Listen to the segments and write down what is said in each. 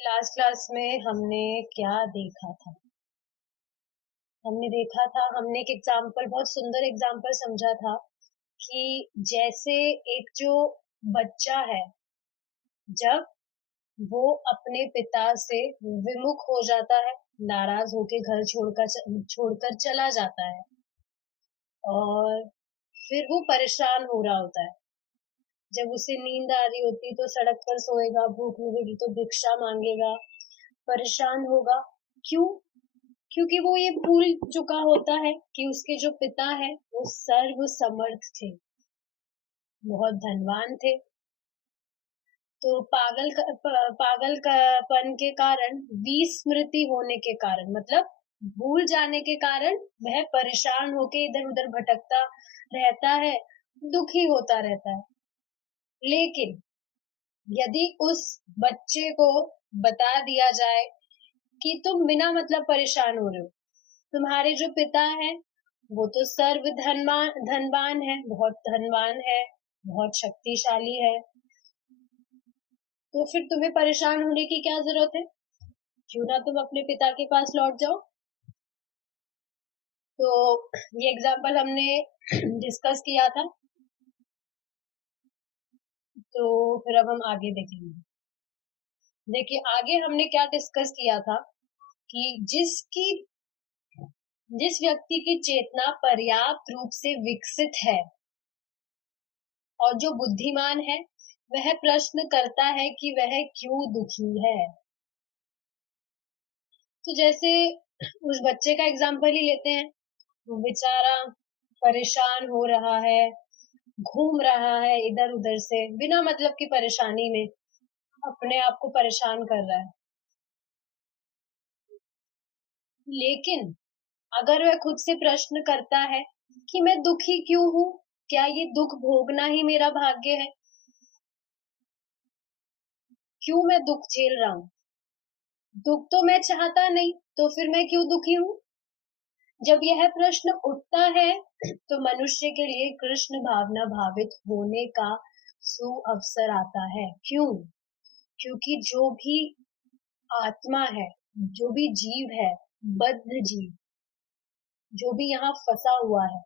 Last class में हमने क्या देखा था? हमने एक एग्जाम्पल, बहुत सुंदर एग्जाम्पल समझा था कि जैसे एक जो बच्चा है, जब वो अपने पिता से विमुख हो जाता है, नाराज होके घर छोड़कर चला जाता है और फिर वो परेशान हो रहा होता है। जब उसे नींद आ रही होती तो सड़क पर सोएगा, भूख लगेगी तो भिक्षा मांगेगा, परेशान होगा। क्यों? क्योंकि वो ये भूल चुका होता है कि उसके जो पिता हैं वो सर्व समर्थ थे, बहुत धनवान थे। तो पागलपन के कारण, विस्मृति होने के कारण, मतलब भूल जाने के कारण वह परेशान होके इधर-उधर भटकता रहता है, दुखी होता रहता है। लेकिन यदि उस बच्चे को बता दिया जाए कि तुम बिना मतलब परेशान हो रहे हो, तुम्हारे जो पिता हैं वो तो धनवान है, बहुत धनवान है, बहुत शक्तिशाली है, तो फिर तुम्हें परेशान होने की क्या जरूरत है? क्यों ना तुम अपने पिता के पास लौट जाओ। तो ये एग्जाम्पल हमने डिस्कस किया था, तो फिर अब हम आगे देखेंगे। देखिए, आगे हमने क्या डिस्कस किया था कि जिस व्यक्ति की चेतना पर्याप्त रूप से विकसित है और जो बुद्धिमान है, वह प्रश्न करता है कि वह क्यों दुखी है। तो जैसे उस बच्चे का एग्जाम्पल ही लेते हैं, वो बेचारा परेशान हो रहा है, घूम रहा है इधर उधर से, बिना मतलब की परेशानी में अपने आप को परेशान कर रहा है। लेकिन अगर वह खुद से प्रश्न करता है कि मैं दुखी क्यों हूँ, क्या ये दुख भोगना ही मेरा भाग्य है? क्यों मैं दुख झेल रहा हूँ? दुख तो मैं चाहता नहीं, तो फिर मैं क्यों दुखी हूँ? जब यह प्रश्न उठता है तो मनुष्य के लिए कृष्ण भावना भावित होने का सुअवसर आता है। क्यों? क्योंकि जो भी आत्मा है, जो भी जीव है, बद्ध जीव, जो भी यहाँ फंसा हुआ है,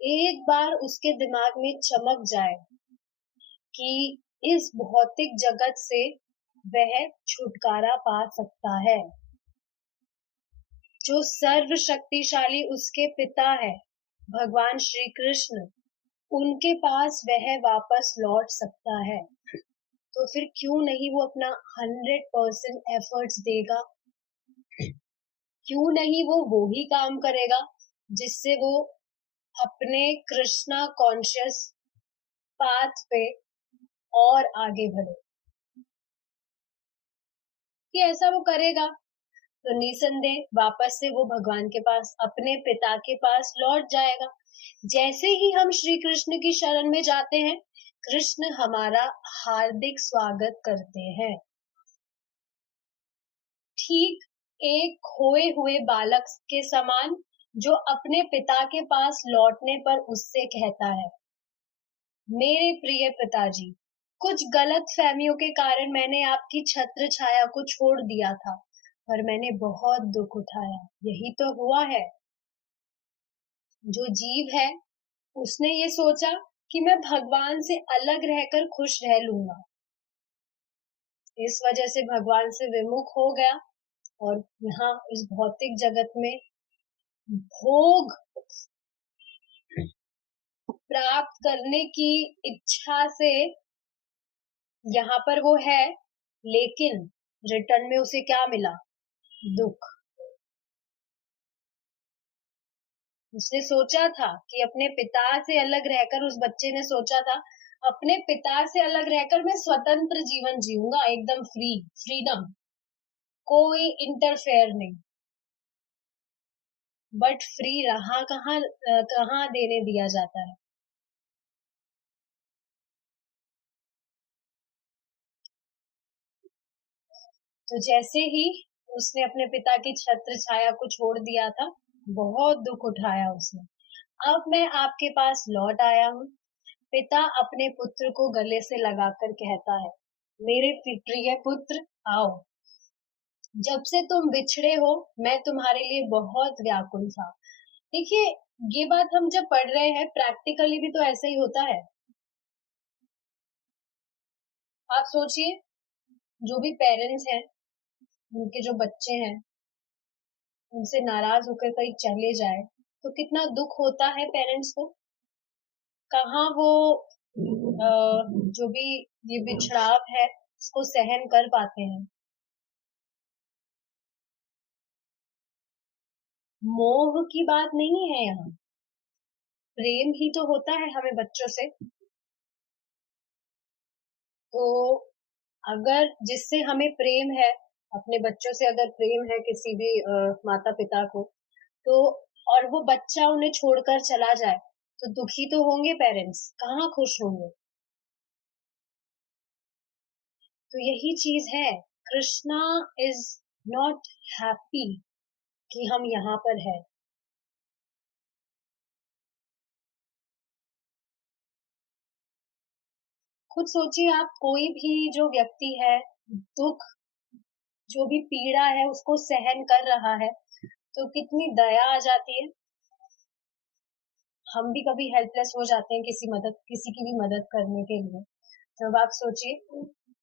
एक बार उसके दिमाग में चमक जाए कि इस भौतिक जगत से वह छुटकारा पा सकता है। जो सर्व शक्तिशाली उसके पिता है, भगवान श्री कृष्ण, उनके पास वह वापस लौट सकता है। तो फिर क्यों नहीं वो अपना 100% एफर्ट्स देगा? क्यों नहीं वो ही काम करेगा जिससे वो अपने कृष्णा कॉन्शियस पाथ पे और आगे बढ़े? कि ऐसा वो करेगा तो निसंदेह वापस से वो भगवान के पास, अपने पिता के पास लौट जाएगा। जैसे ही हम श्री कृष्ण की शरण में जाते हैं, कृष्ण हमारा हार्दिक स्वागत करते हैं। ठीक एक खोए हुए बालक के समान, जो अपने पिता के पास लौटने पर उससे कहता है, मेरे प्रिय पिताजी, कुछ गलत फहमियों के कारण मैंने आपकी छत्र छाया को छोड़ दिया था, पर मैंने बहुत दुख उठाया। यही तो हुआ है। जो जीव है, उसने ये सोचा कि मैं भगवान से अलग रहकर खुश रह लूंगा। इस वजह से भगवान से विमुख हो गया और यहाँ इस भौतिक जगत में भोग प्राप्त करने की इच्छा से यहाँ पर वो है, लेकिन रिटर्न में उसे क्या मिला? दुख। उसने सोचा था कि अपने पिता से अलग रहकर, उस बच्चे ने सोचा था अपने पिता से अलग रहकर मैं स्वतंत्र जीवन जीऊंगा, एकदम फ्रीडम, कोई इंटरफेयर नहीं। बट फ्री रहा कहाँ देने दिया जाता है। तो जैसे ही उसने अपने पिता की छत्र छाया को छोड़ दिया था, बहुत दुख उठाया उसने। अब मैं आपके पास लौट आया हूँ। पिता अपने पुत्र को गले से लगाकर कहता है, मेरे प्रिय पुत्र, आओ, जब से तुम बिछड़े हो मैं तुम्हारे लिए बहुत व्याकुल था। देखिए, ये बात हम जब पढ़ रहे हैं प्रैक्टिकली भी तो ऐसा ही होता है। आप सोचिए, जो भी पेरेंट्स हैं, उनके जो बच्चे हैं, उनसे नाराज होकर कहीं चले जाए तो कितना दुख होता है पेरेंट्स को। कहाँ वो जो भी ये बिछड़ाव है इसको सहन कर पाते हैं। मोह की बात नहीं है यहाँ, प्रेम ही तो होता है हमें बच्चों से। तो अगर जिससे हमें प्रेम है, अपने बच्चों से अगर प्रेम है किसी भी माता पिता को, तो और वो बच्चा उन्हें छोड़कर चला जाए तो दुखी तो होंगे पेरेंट्स, कहाँ खुश होंगे। तो यही चीज है, कृष्णा इज नॉट हैप्पी कि हम यहाँ पर है। खुद सोचिए आप, कोई भी जो व्यक्ति है दुख, जो भी पीड़ा है उसको सहन कर रहा है तो कितनी दया आ जाती है। हम भी कभी हेल्पलेस हो जाते हैं किसी की भी मदद करने के लिए। तो अब आप सोचिए,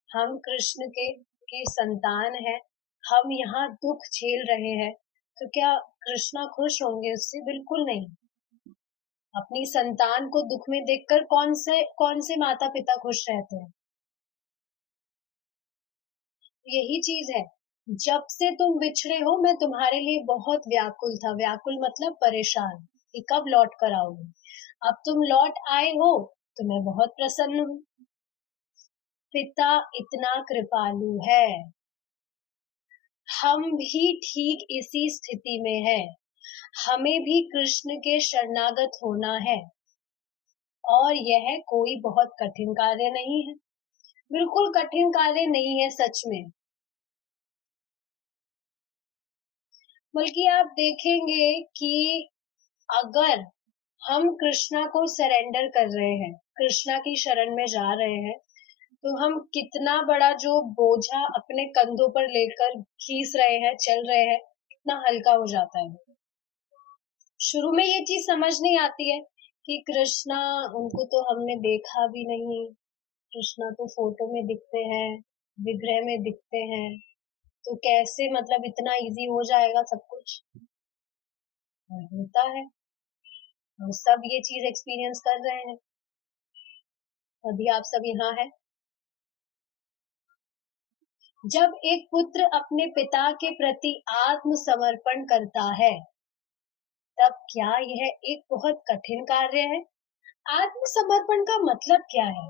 हम कृष्ण के संतान हैं, हम यहाँ दुख झेल रहे हैं, तो क्या कृष्णा खुश होंगे उससे? बिल्कुल नहीं। अपनी संतान को दुख में देखकर कौन से माता पिता खुश रहते हैं? यही चीज है, जब से तुम बिछड़े हो मैं तुम्हारे लिए बहुत व्याकुल था। व्याकुल मतलब परेशान कि कब लौट कर आओगे। अब तुम लौट आए हो तो मैं बहुत प्रसन्न हूँ। पिता इतना कृपालु है, हम भी ठीक इसी स्थिति में हैं। हमें भी कृष्ण के शरणागत होना है, और यह कोई बहुत कठिन कार्य नहीं है। बिल्कुल कठिन कार्य नहीं है सच में। बल्कि आप देखेंगे कि अगर हम कृष्णा को सरेंडर कर रहे हैं, कृष्णा की शरण में जा रहे हैं, तो हम कितना बड़ा जो बोझा अपने कंधों पर लेकर खींच रहे हैं, चल रहे हैं, कितना हल्का हो जाता है। शुरू में ये चीज समझ नहीं आती है कि कृष्णा, उनको तो हमने देखा भी नहीं, कृष्णा तो फोटो में दिखते हैं, विग्रह में दिखते हैं, तो कैसे मतलब इतना इजी हो जाएगा सब कुछ। होता है, हम सब ये चीज एक्सपीरियंस कर रहे हैं, अभी आप सब यहाँ हैं। जब एक पुत्र अपने पिता के प्रति आत्मसमर्पण करता है, तब क्या यह एक बहुत कठिन कार्य है? आत्मसमर्पण का मतलब क्या है?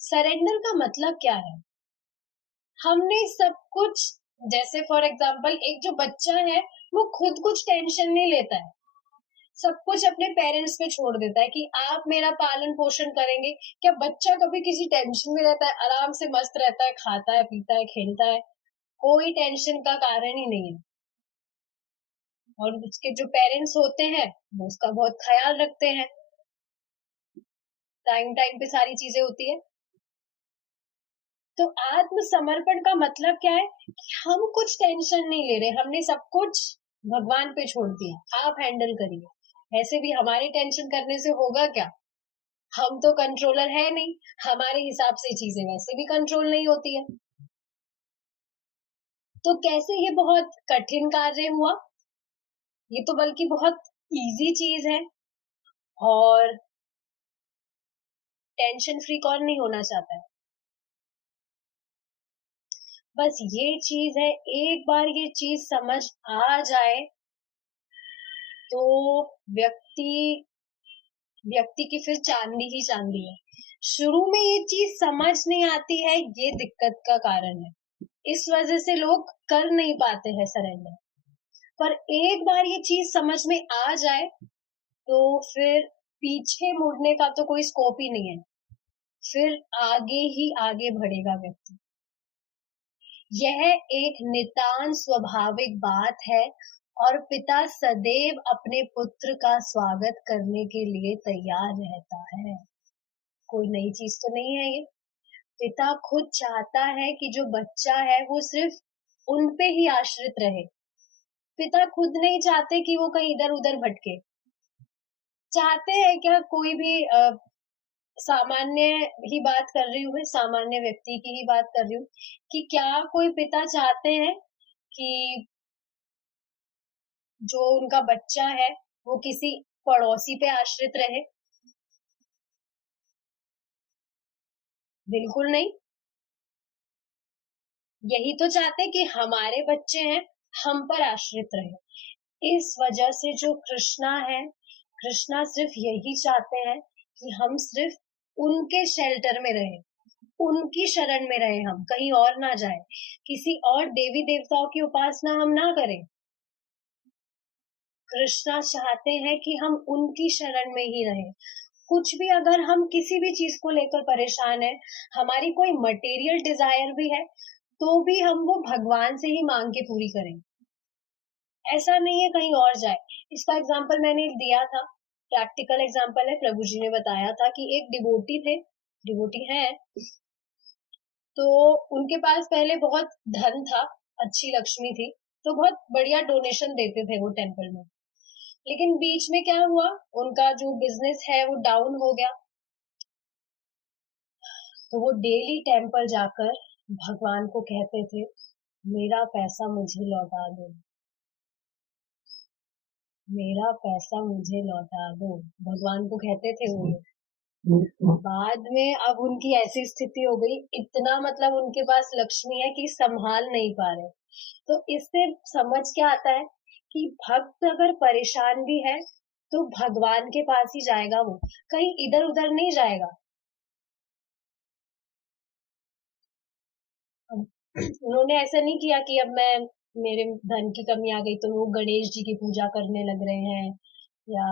सरेंडर का मतलब क्या है? हमने सब कुछ, जैसे फॉर एग्जाम्पल एक जो बच्चा है वो खुद कुछ टेंशन नहीं लेता है, सब कुछ अपने पेरेंट्स पे छोड़ देता है कि आप मेरा पालन पोषण करेंगे। क्या बच्चा कभी किसी टेंशन में रहता है? आराम से मस्त रहता है, खाता है, पीता है, खेलता है, कोई टेंशन का कारण ही नहीं है। और उसके जो पेरेंट्स होते हैं वो उसका बहुत ख्याल रखते हैं, टाइम टाइम पे सारी चीजें होती है। तो आत्मसमर्पण का मतलब क्या है कि हम कुछ टेंशन नहीं ले रहे, हमने सब कुछ भगवान पे छोड़ दिया, आप हैंडल करिए। ऐसे भी हमारी टेंशन करने से होगा क्या? हम तो कंट्रोलर है नहीं, हमारे हिसाब से चीजें वैसे भी कंट्रोल नहीं होती है। तो कैसे ये बहुत कठिन कार्य हुआ? ये तो बल्कि बहुत इजी चीज है। और टेंशन फ्री कौन नहीं होना चाहता है? बस ये चीज है, एक बार ये चीज समझ आ जाए तो व्यक्ति व्यक्ति की फिर चांदी ही चांदी है। शुरू में ये चीज समझ नहीं आती है, ये दिक्कत का कारण है। इस वजह से लोग कर नहीं पाते हैं सरेंडर। पर एक बार ये चीज समझ में आ जाए तो फिर पीछे मुड़ने का तो कोई स्कोप ही नहीं है, फिर आगे ही आगे बढ़ेगा व्यक्ति। यह एक नितांत स्वाभाविक बात है, और पिता सदैव अपने पुत्र का स्वागत करने के लिए तैयार रहता है। कोई नई चीज तो नहीं है ये। पिता खुद चाहता है कि जो बच्चा है वो सिर्फ उन पे ही आश्रित रहे। पिता खुद नहीं चाहते कि वो कहीं इधर-उधर भटके। चाहते हैं क्या कोई भी सामान्य ही बात कर रही हूँ मैं, सामान्य व्यक्ति की ही बात कर रही हूँ कि क्या कोई पिता चाहते हैं कि जो उनका बच्चा है, वो किसी पड़ोसी पे आश्रित रहे? बिल्कुल नहीं। यही तो चाहते हैं कि हमारे बच्चे हैं, हम पर आश्रित रहे। इस वजह से जो कृष्णा है, कृष्णा सिर्फ यही चाहते हैं कि हम सिर्फ उनके शेल्टर में रहें, उनकी शरण में रहें हम, कहीं और ना जाएँ, किसी और देवी-देवताओं की उपासना हम ना करें। कृष्णा चाहते हैं कि हम उनकी शरण में ही रहें। कुछ भी अगर हम किसी भी चीज़ को लेकर परेशान हैं, हमारी कोई मटेरियल डिज़ायर भी है, तो भी हम वो भगवान से ही माँग के पूरी करें। ऐसा नहीं है कहीं और जाए। इसका एग्ज़ाम्पल मैंने दिया था, प्रैक्टिकल एग्ज़ाम्पल है, प्रभु जी ने बताया था कि एक डिवोटी थे, डिवोटी हैं, तो उनके पास पहले बहुत धन था, अच्छी लक्ष्मी थी, तो बहुत बढ़िया डोनेशन देते थे वो टेम्पल में। लेकिन बीच में क्या हुआ, उनका जो बिज़नेस है वो डाउन हो गया, तो वो डेली टेम्पल जाकर भगवान को कहते थे, मेरा पैसा मुझे लौटा दो, मेरा पैसा मुझे लौटा दो, भगवान को कहते थे वो लोग। बाद में अब उनकी ऐसी स्थिति हो गई, इतना मतलब उनके पास लक्ष्मी है कि संभाल नहीं पा रहे। तो इससे समझ क्या आता है कि भक्त अगर परेशान भी है, तो भगवान के पास ही जाएगा वो, कहीं इधर-उधर नहीं जाएगा। अब उन्होंने ऐसा नहीं किया कि अब मैं मेरे धन की कमी आ गई तो वो गणेश जी की पूजा करने लग रहे हैं या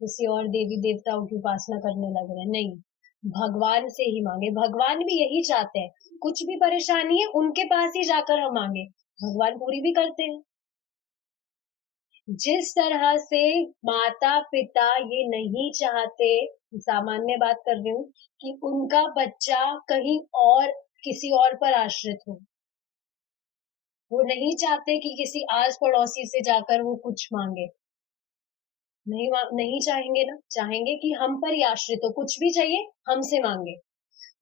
किसी और देवी देवताओं की उपासना करने लग रहे हैं, नहीं, भगवान से ही मांगे। भगवान भी यही चाहते हैं, कुछ भी परेशानी है उनके पास ही जाकर हम मांगे, भगवान पूरी भी करते हैं। जिस तरह से माता पिता ये नहीं चाहते, सामान्य बात कर रही हूँ, कि उनका बच्चा कहीं और किसी और पर आश्रित हो, वो नहीं चाहते कि किसी आस पड़ोसी से जाकर वो कुछ मांगे, नहीं चाहेंगे ना, चाहेंगे कि हम पर ही आश्रित हो, कुछ भी चाहिए हमसे मांगे।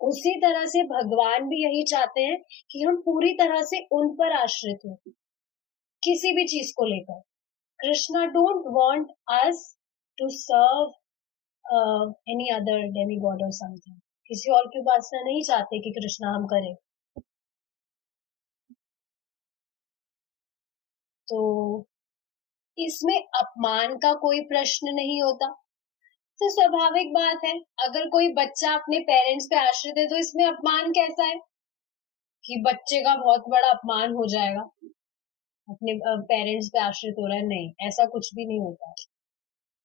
उसी तरह से भगवान भी यही चाहते हैं कि हम पूरी तरह से उन पर आश्रित हो, किसी भी चीज को लेकर। Krishna don't want us to serve any other demigod और समथिंग, किसी और की उपासना नहीं चाहते कि कृष्णा हम करें। तो इसमें अपमान का कोई प्रश्न नहीं होता। तो स्वाभाविक बात है, अगर कोई बच्चा अपने पेरेंट्स पे आश्रित है तो इसमें अपमान कैसा है कि बच्चे का बहुत बड़ा अपमान हो जाएगा, अपने पेरेंट्स पे आश्रित हो रहा है, नहीं, ऐसा कुछ भी नहीं होता है।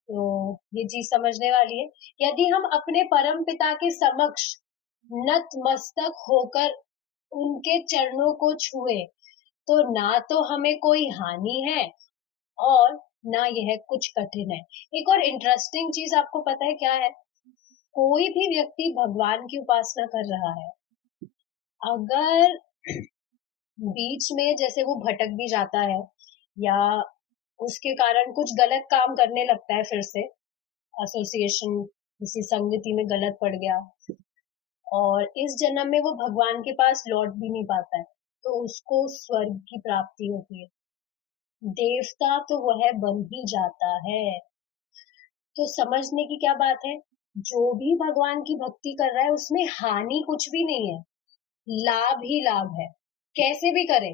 तो ये चीज समझने वाली है। यदि हम अपने परम पिता के समक्ष नतमस्तक होकर उनके चरणों को छुए, तो ना तो हमें कोई हानि है और ना यह कुछ कठिन है। एक और इंटरेस्टिंग चीज आपको पता है क्या है? कोई भी व्यक्ति भगवान की उपासना कर रहा है, अगर बीच में जैसे वो भटक भी जाता है या उसके कारण कुछ गलत काम करने लगता है, फिर से एसोसिएशन किसी संगति में गलत पड़ गया और इस जन्म में वो भगवान के पास लौट भी नहीं पाता है, तो उसको स्वर्ग की प्राप्ति होती है, देवता तो वह बन ही जाता है। तो समझने की क्या बात है, जो भी भगवान की भक्ति कर रहा है उसमें हानि कुछ भी नहीं है, लाभ ही लाभ है, कैसे भी करें।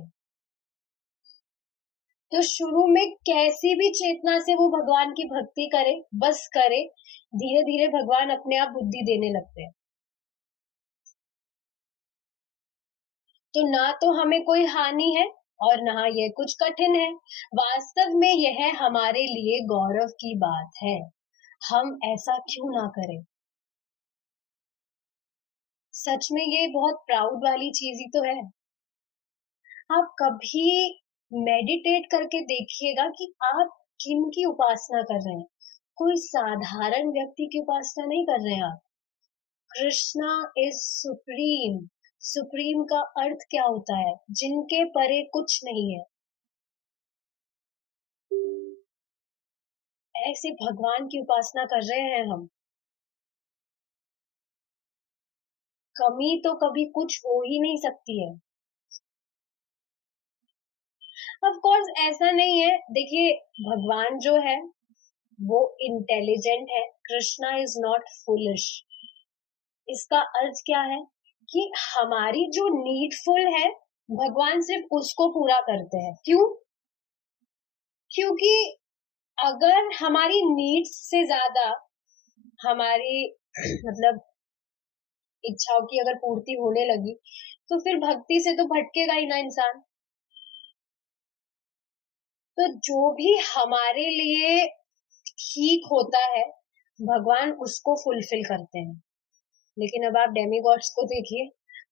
तो शुरू में कैसी भी चेतना से वो भगवान की भक्ति करे, बस करे, धीरे धीरे भगवान अपने आप बुद्धि देने लगते हैं। तो ना तो हमें कोई हानि है और ना ये कुछ कठिन है। वास्तव में यह हमारे लिए गौरव की बात है, हम ऐसा क्यों ना करें। सच में ये बहुत प्राउड वाली चीज ही तो है। आप कभी मेडिटेट करके देखिएगा कि आप किन की उपासना कर रहे हैं। कोई साधारण व्यक्ति की उपासना नहीं कर रहे हैं आप। कृष्णा इज सुप्रीम, सुप्रीम का अर्थ क्या होता है? जिनके परे कुछ नहीं है। ऐसे भगवान की उपासना कर रहे हैं हम। कमी तो कभी कुछ हो ही नहीं सकती है। ऑफ कोर्स ऐसा नहीं है, देखिए भगवान जो है वो इंटेलिजेंट है। Krishna is not foolish. इसका अर्थ क्या है कि हमारी जो नीडफुल है भगवान सिर्फ उसको पूरा करते हैं। क्यों? क्योंकि अगर हमारी नीड्स से ज्यादा हमारी मतलब इच्छाओं की अगर पूर्ति होने लगी तो फिर भक्ति से तो भटकेगा ही ना इंसान। तो जो भी हमारे लिए ठीक होता है भगवान उसको फुलफिल करते हैं। लेकिन अब आप डेमीगॉड्स को देखिए,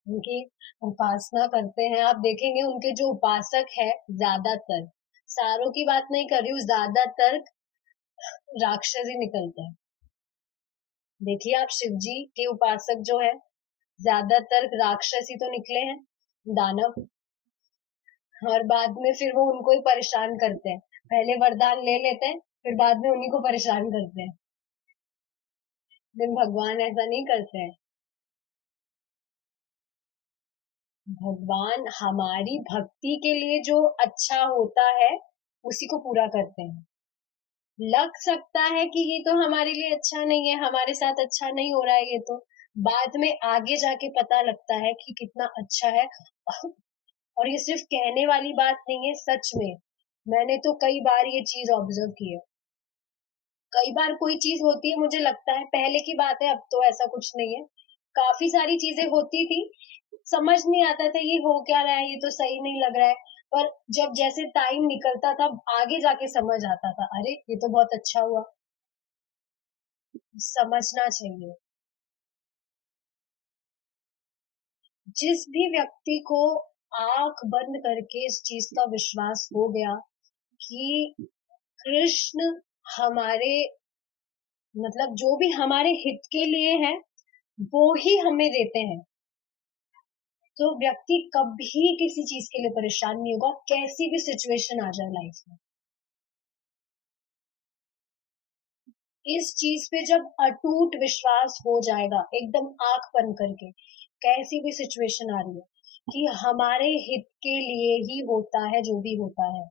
उनकी उपासना करते हैं, आप देखेंगे उनके जो उपासक है ज्यादातर, सारों की बात नहीं कर रही हूँ, ज्यादातर राक्षस ही निकलते हैं। देखिए आप शिव जी के उपासक जो है ज्यादातर राक्षस ही तो निकले हैं, दानव। और बाद में फिर वो उनको ही परेशान करते हैं। पहले वरदान ले लेते हैं फिर बाद में उन्हीं को परेशान करते हैं। लेकिन भगवान ऐसा नहीं करते हैं। भगवान हमारी भक्ति के लिए जो अच्छा होता है उसी को पूरा करते हैं। लग सकता है कि ये तो हमारे लिए अच्छा नहीं है, हमारे साथ अच्छा नहीं हो रहा है, ये तो बाद में आगे जाके पता लगता है कि कितना अच्छा है। और ये सिर्फ कहने वाली बात नहीं है, सच में मैंने तो कई बार ये चीज ऑब्जर्व की है। कई बार कोई चीज होती है, मुझे लगता है पहले की बात है, अब तो ऐसा कुछ नहीं है, काफी सारी चीजें होती थी, समझ नहीं आता था ये हो क्या रहा है, ये तो सही नहीं लग रहा है। पर जब जैसे टाइम निकलता था आगे जाके समझ आता था, अरे ये तो बहुत अच्छा हुआ। समझना चाहिए। जिस भी व्यक्ति को आंख बंद करके इस चीज का विश्वास हो गया कि कृष्ण हमारे मतलब जो भी हमारे हित के लिए है वो ही हमें देते हैं, तो व्यक्ति कभी किसी चीज के लिए परेशान नहीं होगा, कैसी भी सिचुएशन आ जाए लाइफ में। इस चीज पे जब अटूट विश्वास हो जाएगा एकदम आंख बंद करके, कैसी भी सिचुएशन आ रही है कि हमारे हित के लिए ही होता है जो भी होता है,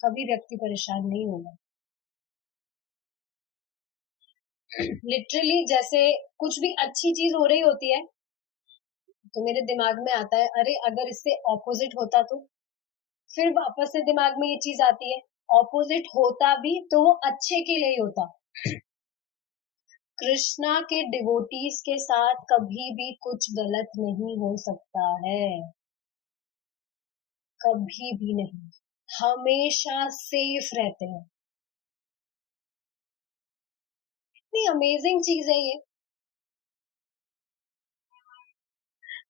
कभी व्यक्ति परेशान नहीं होगा। लिटरली जैसे कुछ भी अच्छी चीज हो रही होती है तो मेरे दिमाग में आता है अरे अगर इससे ऑपोजिट होता तो, फिर वापस से दिमाग में ये चीज आती है ऑपोजिट होता भी तो वो अच्छे के लिए ही होता। कृष्णा के डिवोटीज के साथ कभी भी कुछ गलत नहीं हो सकता है, कभी भी नहीं, हमेशा सेफ रहते हैं। इतनी अमेजिंग चीज है ये।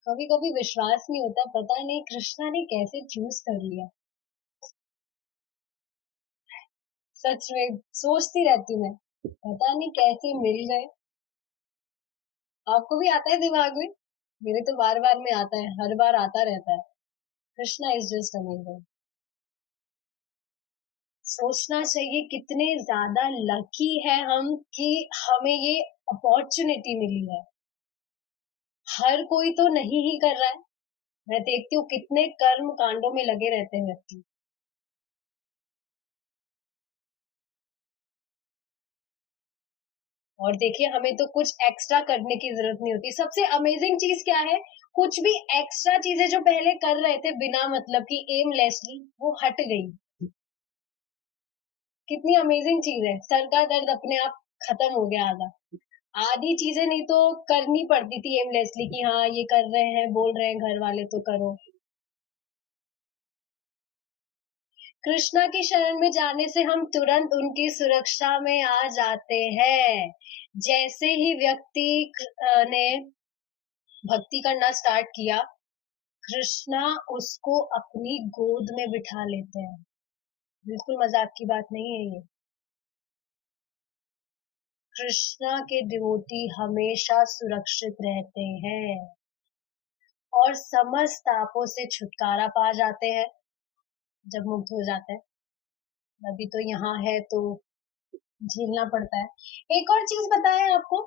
कभी कभी विश्वास नहीं होता, पता नहीं कृष्णा ने कैसे चूज कर लिया। सच में सोचती रहती हूँ मैं, पता नहीं कैसे मिल गए। आपको भी आता है दिमाग में? मेरे तो बार बार में आता है, हर बार आता रहता है। Krishna is just amazing. सोचना चाहिए कितने ज्यादा लकी है हम कि हमें ये अपॉर्चुनिटी मिली है। हर कोई तो नहीं ही कर रहा है। मैं देखती हूँ कितने कर्म कांडों में लगे रहते हैं व्यक्ति। और देखिए हमें तो कुछ एक्स्ट्रा करने की जरूरत नहीं होती। सबसे अमेजिंग चीज क्या है, कुछ भी एक्स्ट्रा चीजें जो पहले कर रहे थे बिना मतलब की एमलेसली वो हट गई। कितनी अमेजिंग चीज है, सर का दर्द अपने आप खत्म हो गया आधा। आधी चीजें नहीं तो करनी पड़ती थी एमलेसली कि हाँ ये कर रहे हैं बोल रहे हैं घर वाले तो करो। कृष्णा की शरण में जाने से हम तुरंत उनकी सुरक्षा में आ जाते हैं। जैसे ही व्यक्ति ने भक्ति करना स्टार्ट किया, कृष्णा उसको अपनी गोद में बिठा लेते हैं। बिल्कुल मजाक की बात नहीं है ये। कृष्णा के डिवोटी हमेशा सुरक्षित रहते हैं। और समस्त तापों से छुटकारा पा जाते हैं जब मुक्त हो जाते हैं। अभी तो यहाँ है तो झेलना पड़ता है। एक और चीज बताएं आपको,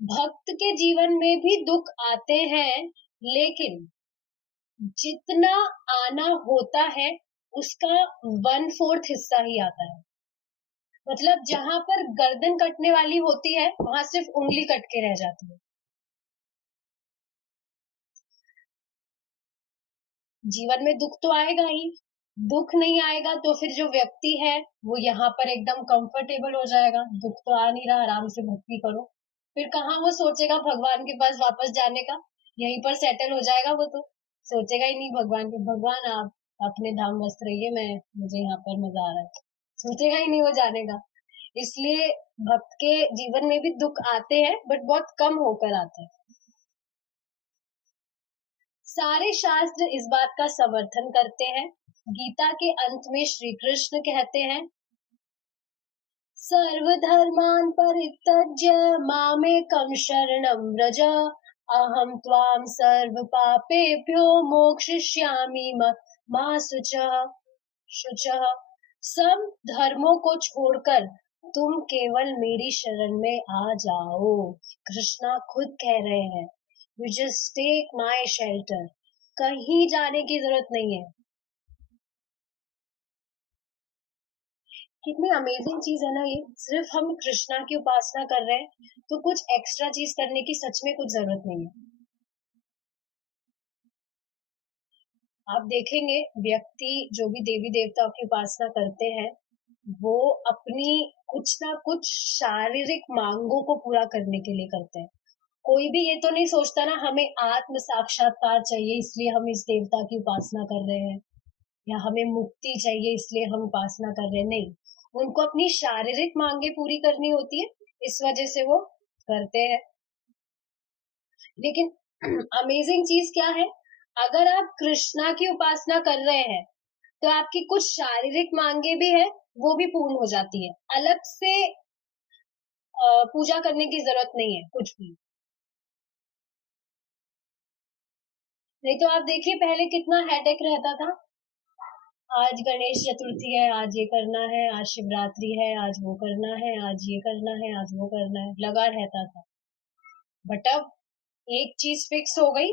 भक्त के जीवन में भी दुख आते हैं, लेकिन जितना आना होता है उसका 1/4 हिस्सा ही आता है। मतलब जहां पर गर्दन कटने वाली होती है वहां सिर्फ उंगली कट के रह जाती है। जीवन में दुख तो आएगा ही, दुख नहीं आएगा तो फिर जो व्यक्ति है वो यहाँ पर एकदम कंफर्टेबल हो जाएगा, दुख तो आ नहीं रहा, आराम से भक्ति करो। फिर कहाँ वो सोचेगा भगवान के पास वापस जाने का, यहीं पर सेटल हो जाएगा। वो तो सोचेगा ही नहीं भगवान के, भगवान आप अपने धाम मस्त रहिए, मैं मुझे यहाँ पर मजा आ रहा है, सोचेगा ही नहीं वो जाने का। इसलिए भक्त के जीवन में भी दुख आते हैं बट बहुत कम होकर आते हैं। सारे शास्त्र इस बात का समर्थन करते हैं। गीता के अंत में श्री कृष्ण कहते हैं, सर्वधर्मान् परित्यज्य मामेकं शरणं व्रज, अहं त्वां सर्वपापेभ्यो मोक्षयिष्यामि मा शुचः। सब धर्मों को छोड़कर तुम केवल मेरी शरण में आ जाओ। कृष्णा खुद कह रहे हैं, you just take my shelter, कहीं जाने की जरूरत नहीं है। कितनी अमेजिंग चीज है ना ये। सिर्फ हम कृष्णा की उपासना कर रहे हैं तो कुछ एक्स्ट्रा चीज करने की सच में कुछ जरूरत नहीं है। आप देखेंगे व्यक्ति जो भी देवी देवताओं की उपासना करते हैं वो अपनी कुछ ना कुछ शारीरिक मांगों को पूरा करने के लिए करते हैं। कोई भी ये तो नहीं सोचता ना हमें आत्म साक्षात्कार चाहिए इसलिए हम इस देवता की उपासना कर रहे हैं, या हमें मुक्ति चाहिए इसलिए हम उपासना कर रहे हैं। नहीं, उनको अपनी शारीरिक मांगे पूरी करनी होती है, इस वजह से वो करते हैं। लेकिन अमेजिंग चीज क्या है, अगर आप कृष्णा की उपासना कर रहे हैं तो आपकी कुछ शारीरिक मांगे भी है, वो भी पूर्ण हो जाती है। अलग से पूजा करने की जरूरत नहीं है कुछ भी। नहीं तो आप देखिए पहले कितना हेडेक रहता था, आज गणेश चतुर्थी है, आज ये करना है, आज शिवरात्रि है, आज वो करना है, आज ये करना है, आज वो करना है, लगा रहता था। बट अब एक चीज फिक्स हो गई,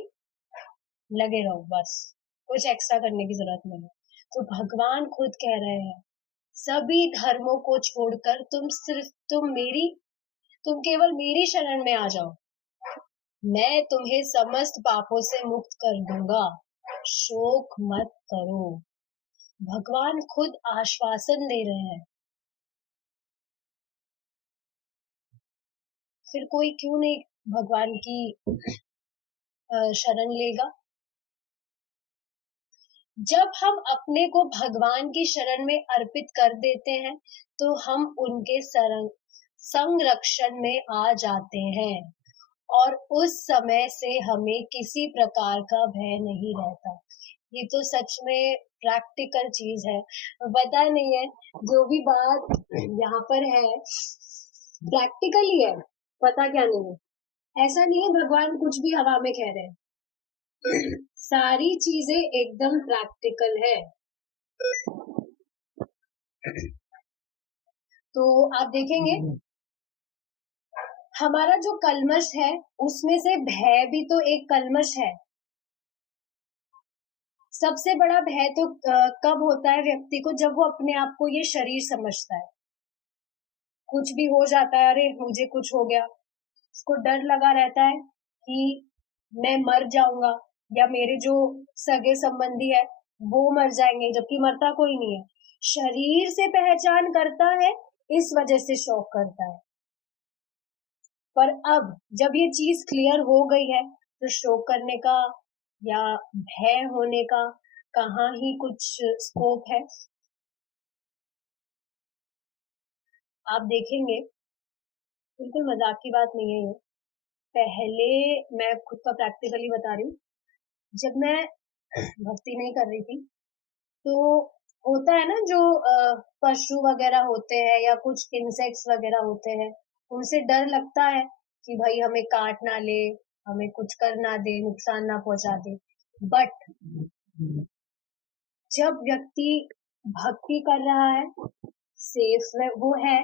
लगे रहो बस, कुछ एक्स्ट्रा करने की जरूरत नहीं है। तो भगवान खुद कह रहे हैं, सभी धर्मों को छोड़कर तुम केवल मेरी शरण में आ जाओ, मैं तुम्हें समस्त पापों से मुक्त कर दूंगा, शोक मत करो। भगवान खुद आश्वासन दे रहे हैं, फिर कोई क्यों नहीं भगवान की शरण लेगा। जब हम अपने को भगवान की शरण में अर्पित कर देते हैं तो हम उनके संरक्षण में आ जाते हैं और उस समय से हमें किसी प्रकार का भय नहीं रहता। ये तो सच में प्रैक्टिकल चीज है, पता नहीं है जो भी बात यहाँ पर है प्रैक्टिकल ही है, पता क्या नहीं है। ऐसा नहीं है भगवान कुछ भी हवा में कह रहे हैं, सारी चीजें एकदम प्रैक्टिकल है। तो आप देखेंगे हमारा जो कल्मश है उसमें से भय भी तो एक कल्मश है। सबसे बड़ा भय तो कब होता है व्यक्ति को, जब वो अपने आप को ये शरीर समझता है। कुछ भी हो जाता है, अरे मुझे कुछ हो गया, उसको डर लगा रहता है कि मैं मर जाऊंगा या मेरे जो सगे संबंधी है वो मर जाएंगे, जबकि मरता कोई नहीं है। शरीर से पहचान करता है, इस वजह से शौक करता है। पर अब जब ये चीज क्लियर हो गई है तो शोक करने का या भय होने का कहाँ ही कुछ स्कोप है। आप देखेंगे, बिल्कुल मजाक की बात नहीं है ये। पहले मैं खुद का प्रैक्टिकली बता रही हूँ, जब मैं भक्ति नहीं कर रही थी तो होता है ना जो पशु वगैरह होते हैं या कुछ इंसेक्ट्स वगैरह होते हैं, उनसे डर लगता है कि भाई हमें काट ना ले, हमें कुछ कर ना दे, नुकसान ना पहुंचा दे। बट जब व्यक्ति भक्ति कर रहा है, सेफ में वो है,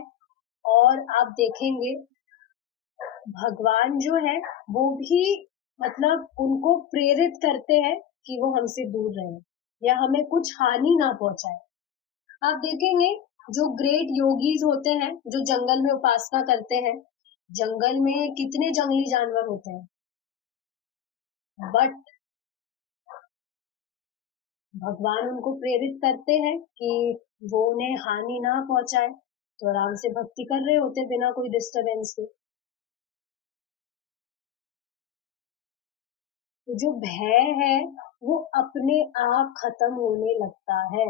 और आप देखेंगे भगवान जो है वो भी मतलब उनको प्रेरित करते हैं कि वो हमसे दूर रहे या हमें कुछ हानि ना पहुंचाए। आप देखेंगे जो ग्रेट योगीज होते हैं, जो जंगल में उपासना करते हैं, जंगल में कितने जंगली जानवर होते हैं, बट भगवान उनको प्रेरित करते हैं कि वो उन्हें हानि ना पहुंचाए, तो आराम से भक्ति कर रहे होते बिना कोई डिस्टरबेंस के। तो जो भय है वो अपने आप खत्म होने लगता है,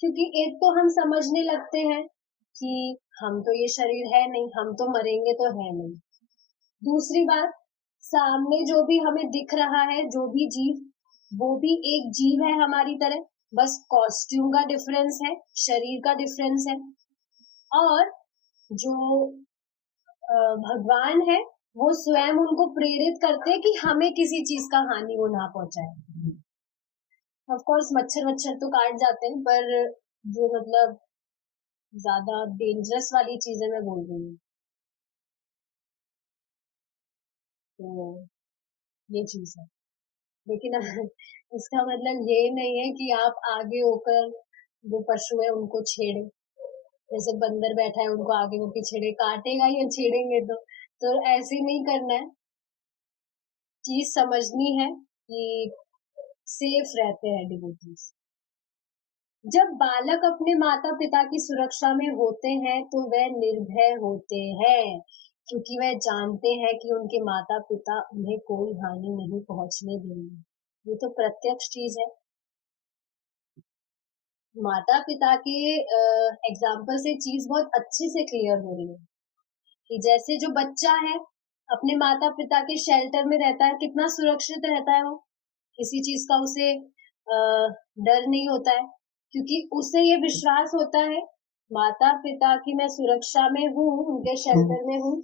क्योंकि एक तो हम समझने लगते हैं कि हम तो ये शरीर है नहीं, हम तो मरेंगे तो है नहीं। दूसरी बात, सामने जो भी हमें दिख रहा है, जो भी जीव, वो भी एक जीव है हमारी तरह, बस कॉस्ट्यूम का डिफरेंस है, शरीर का डिफरेंस है। और जो भगवान है वो स्वयं उनको प्रेरित करते हैं कि हमें किसी चीज का हानि वो ना पहुंचाए। ऑफ कोर्स मच्छर वच्छर तो काट जाते हैं, पर जो मतलब ज्यादा डेंजरस वाली चीजें मैं बोल रही हूँ, तो ये चीज है। लेकिन इसका मतलब ये नहीं है कि आप आगे होकर जो पशु है उनको छेड़े। जैसे बंदर बैठा है उनको आगे होकर छेड़े, काटेगा या छेड़ेंगे तो ऐसे नहीं करना है। चीज समझनी है कि सेफ रहते हैं डिवोटीज। जब बालक अपने माता पिता की सुरक्षा में होते हैं तो वह निर्भय होते हैं, क्योंकि वह जानते हैं कि उनके माता पिता उन्हें कोई हानि नहीं पहुंचने देंगे। ये तो प्रत्यक्ष चीज है। माता पिता के एग्जाम्पल से चीज बहुत अच्छे से क्लियर हो रही है कि जैसे जो बच्चा है अपने माता पिता के शेल्टर में रहता है, कितना सुरक्षित रहता है वो, किसी चीज का उसे डर नहीं होता है, क्योंकि उसे ये विश्वास होता है माता पिता की मैं सुरक्षा में हूँ, उनके शेल्टर में हूँ,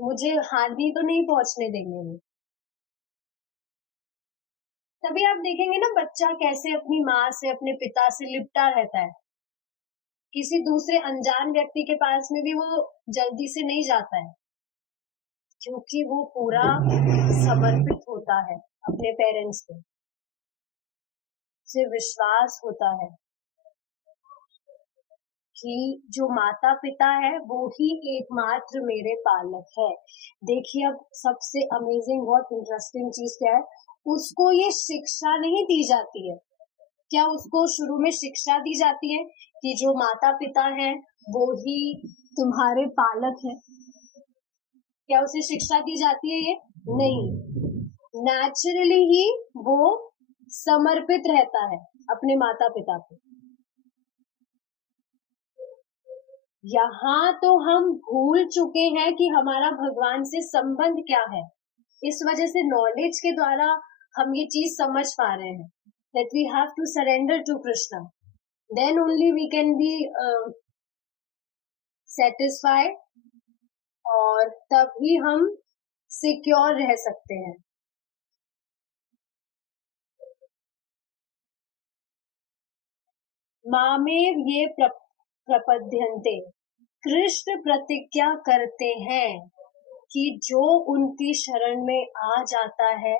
मुझे हानि तो नहीं पहुंचने देंगे वो। तभी आप देखेंगे ना बच्चा कैसे अपनी माँ से, अपने पिता से लिपटा रहता है, किसी दूसरे अनजान व्यक्ति के पास में भी वो जल्दी से नहीं जाता है, क्योंकि वो पूरा समर्पित होता है अपने पेरेंट्स पे, उसे विश्वास होता है कि जो माता पिता है वो ही एकमात्र मेरे पालक है। देखिए अब सबसे अमेजिंग, बहुत इंटरेस्टिंग चीज क्या है, उसको ये शिक्षा नहीं दी जाती है। क्या उसको शुरू में शिक्षा दी जाती है कि जो माता पिता है वो ही तुम्हारे पालक है? क्या उसे शिक्षा दी जाती है? ये नहीं, नेचुरली ही वो समर्पित रहता है अपने माता पिता को। यहाँ तो हम भूल चुके हैं कि हमारा भगवान से संबंध क्या है। इस वजह से नॉलेज के द्वारा हम ये चीज समझ पा रहे हैं that we have to surrender to Krishna, then only we can be satisfied, और तभी हम सिक्योर रह सकते हैं। मामेव ये प्रपद्यन्ते, कृष्ण प्रतिज्ञा करते हैं कि जो उनकी शरण में आ जाता है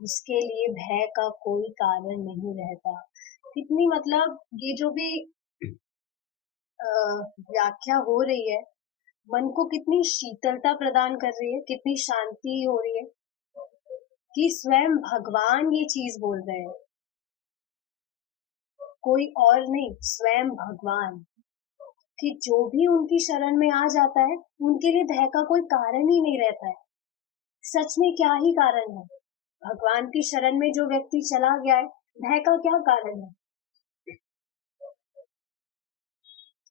उसके लिए भय का कोई कारण नहीं रहता। कितनी मतलब ये जो भी व्याख्या हो रही है मन को कितनी शीतलता प्रदान कर रही है, कितनी शांति हो रही है कि स्वयं भगवान ये चीज बोल रहे हैं, कोई और नहीं, स्वयं भगवान, कि जो भी उनकी शरण में आ जाता है उनके लिए भय का कोई कारण ही नहीं रहता है। सच में क्या ही कारण है? भगवान की शरण में जो व्यक्ति चला गया है, भय का क्या कारण है?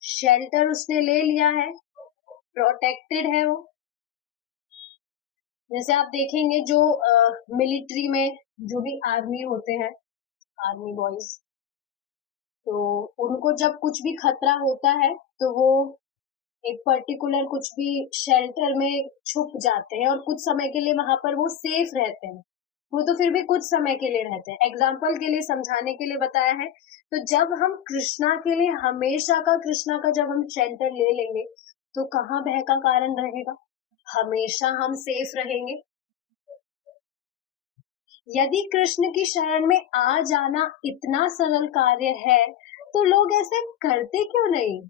शेल्टर उसने ले लिया है, प्रोटेक्टेड है वो। जैसे आप देखेंगे जो मिलिट्री में जो भी आर्मी होते हैं, आर्मी बॉयज, तो उनको जब कुछ भी खतरा होता है तो वो एक पर्टिकुलर कुछ भी शेल्टर में छुप जाते हैं और कुछ समय के लिए वहां पर वो सेफ रहते हैं। वो तो फिर भी कुछ समय के लिए रहते हैं, एग्जाम्पल के लिए समझाने के लिए बताया है। तो जब हम कृष्णा के लिए हमेशा का कृष्णा का जब हम शेल्टर ले लेंगे तो कहाँ भय का कारण रहेगा, हमेशा हम सेफ रहेंगे। यदि कृष्ण की शरण में आ जाना इतना सरल कार्य है तो लोग ऐसे करते क्यों नहीं।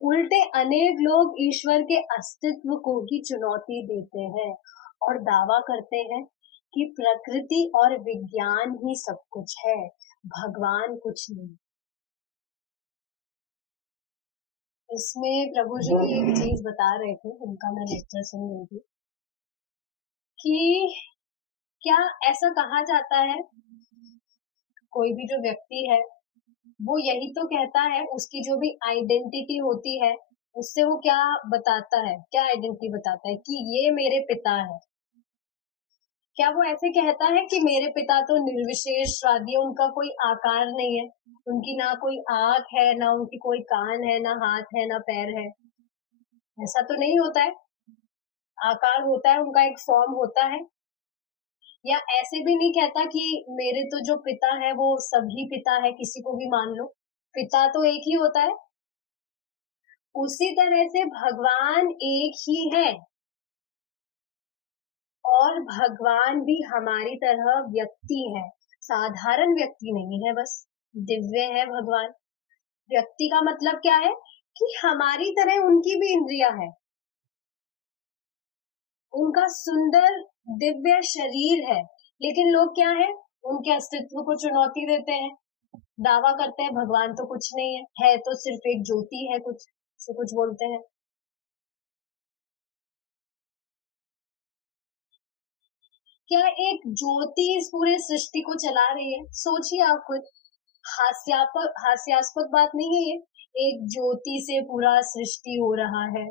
उल्टे अनेक लोग ईश्वर के अस्तित्व को ही चुनौती देते हैं और दावा करते हैं कि प्रकृति और विज्ञान ही सब कुछ है, भगवान कुछ नहीं। इसमें प्रभु जी की एक चीज बता रहे थे, उनका मैं लेक्चर सुन रही थी कि क्या ऐसा कहा जाता है, कोई भी जो व्यक्ति है वो यही तो कहता है, उसकी जो भी आइडेंटिटी होती है उससे वो क्या बताता है, क्या आइडेंटिटी बताता है कि ये मेरे पिता है। क्या वो ऐसे कहता है कि मेरे पिता तो निर्विशेषवादी है, उनका कोई आकार नहीं है, उनकी ना कोई आंख है, ना उनकी कोई कान है, ना हाथ है, ना पैर है। ऐसा तो नहीं होता है, आकार होता है, उनका एक फॉर्म होता है। या ऐसे भी नहीं कहता कि मेरे तो जो पिता है वो सभी पिता है, किसी को भी मान लो, पिता तो एक ही होता है। उसी तरह से भगवान एक ही है और भगवान भी हमारी तरह व्यक्ति है, साधारण व्यक्ति नहीं है, बस दिव्य है भगवान। व्यक्ति का मतलब क्या है कि हमारी तरह उनकी भी इंद्रियां है, उनका सुंदर दिव्य शरीर है, लेकिन लोग क्या है, उनके अस्तित्व को चुनौती देते हैं, दावा करते हैं भगवान तो कुछ नहीं है तो सिर्फ एक ज्योति है, कुछ से कुछ बोलते हैं। क्या एक ज्योति इस पूरे सृष्टि को चला रही है, सोचिए आप खुद। हास्यास्पद बात नहीं है ये, एक ज्योति से पूरा सृष्टि हो रहा है।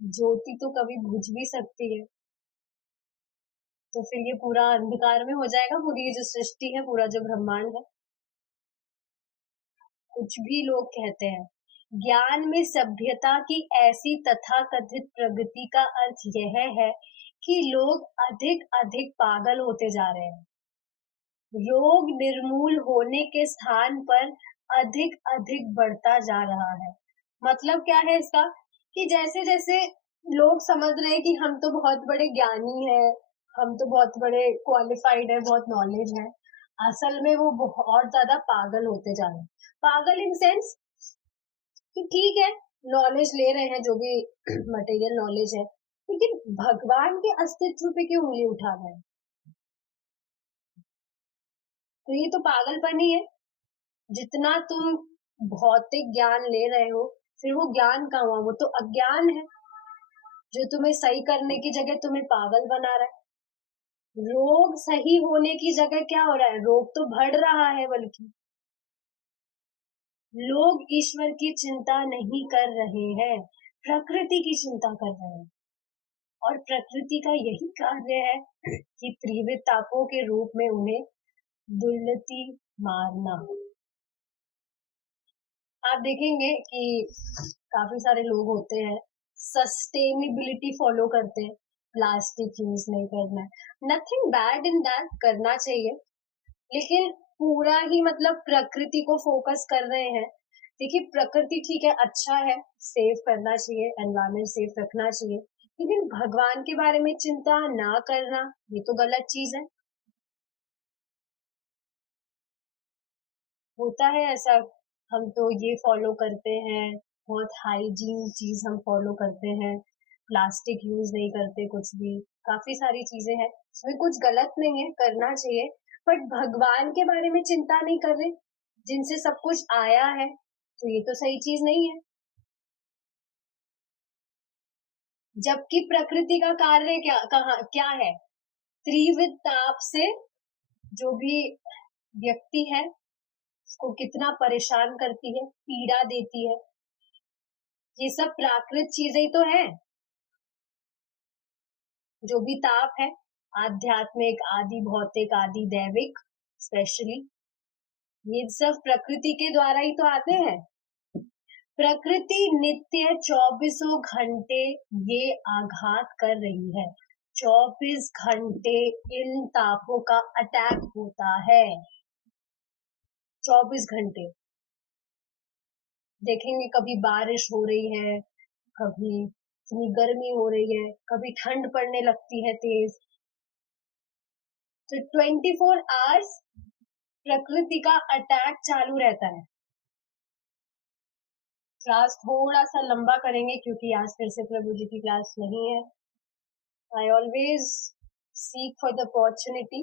ज्योति तो कभी बुझ भी सकती है, तो फिर ये पूरा अंधकार में हो जाएगा, पूरी ये जो सृष्टि है, पूरा जो ब्रह्मांड है। कुछ भी लोग कहते हैं, ज्ञान में सभ्यता की ऐसी तथाकथित प्रगति का अर्थ यह है कि लोग अधिक अधिक पागल होते जा रहे हैं। रोग निर्मूल होने के स्थान पर अधिक अधिक बढ़ता जा रहा है। मतलब क्या है इसका, कि जैसे जैसे लोग समझ रहे हैं कि हम तो बहुत बड़े ज्ञानी हैं, हम तो बहुत बड़े क्वालिफाइड है, बहुत नॉलेज है, असल में वो बहुत ज्यादा पागल होते जा रहे हैं। पागल इन सेंस कि ठीक है, नॉलेज ले रहे हैं, जो भी मटेरियल नॉलेज है, लेकिन भगवान के अस्तित्व पे क्यों उंगली उठा रहे हैं। तो ये तो पागलपन ही है। जितना तुम भौतिक ज्ञान ले रहे हो, फिर वो ज्ञान का हुआ, वो तो अज्ञान है जो तुम्हें सही करने की जगह तुम्हें पागल बना रहा है। रोग सही होने की जगह क्या हो रहा है, रोग तो बढ़ रहा है। बल्कि लोग ईश्वर की चिंता नहीं कर रहे हैं, प्रकृति की चिंता कर रहे हैं। और प्रकृति का यही कार्य है कि त्रिविध तापों के रूप में उन्हें दुर्लती मारना। आप देखेंगे कि काफी सारे लोग होते हैं सस्टेनेबिलिटी फॉलो करते हैं, प्लास्टिक यूज नहीं करना है, नथिंग बैड इन दैट, करना चाहिए, लेकिन पूरा ही मतलब प्रकृति को फोकस कर रहे हैं। देखिए प्रकृति ठीक है, अच्छा है, सेफ करना चाहिए, एनवायरमेंट सेफ रखना चाहिए, लेकिन भगवान के बारे में चिंता ना करना ये तो गलत चीज है। होता है ऐसा, हम तो ये फॉलो करते हैं, बहुत हाइजीन चीज हम फॉलो करते हैं, प्लास्टिक यूज नहीं करते, कुछ भी, काफी सारी चीजें हैं, इसमें कुछ गलत नहीं है, करना चाहिए, बट भगवान के बारे में चिंता नहीं कर रहे, जिनसे सब कुछ आया है, तो ये तो सही चीज नहीं है। जबकि प्रकृति का कार्य क्या है, त्रिविध ताप से जो भी व्यक्ति है उसको कितना परेशान करती है, पीड़ा देती है, ये सब प्राकृत चीजें ही तो है। जो भी ताप है, आध्यात्मिक, आदि भौतिक, आदि दैविक, स्पेशली ये सब प्रकृति के द्वारा ही तो आते हैं। प्रकृति नित्य 24 घंटे ये आघात कर रही है। 24 घंटे इन तापों का अटैक होता है। 24 घंटे देखेंगे, कभी बारिश हो रही है, कभी इतनी गर्मी हो रही है, कभी ठंड पड़ने लगती है तेज। तो 24 आवर्स प्रकृति का अटैक चालू रहता है। क्लास थोड़ा सा लंबा करेंगे क्योंकि आज फिर से प्रभु जी की क्लास नहीं है। I always seek for the opportunity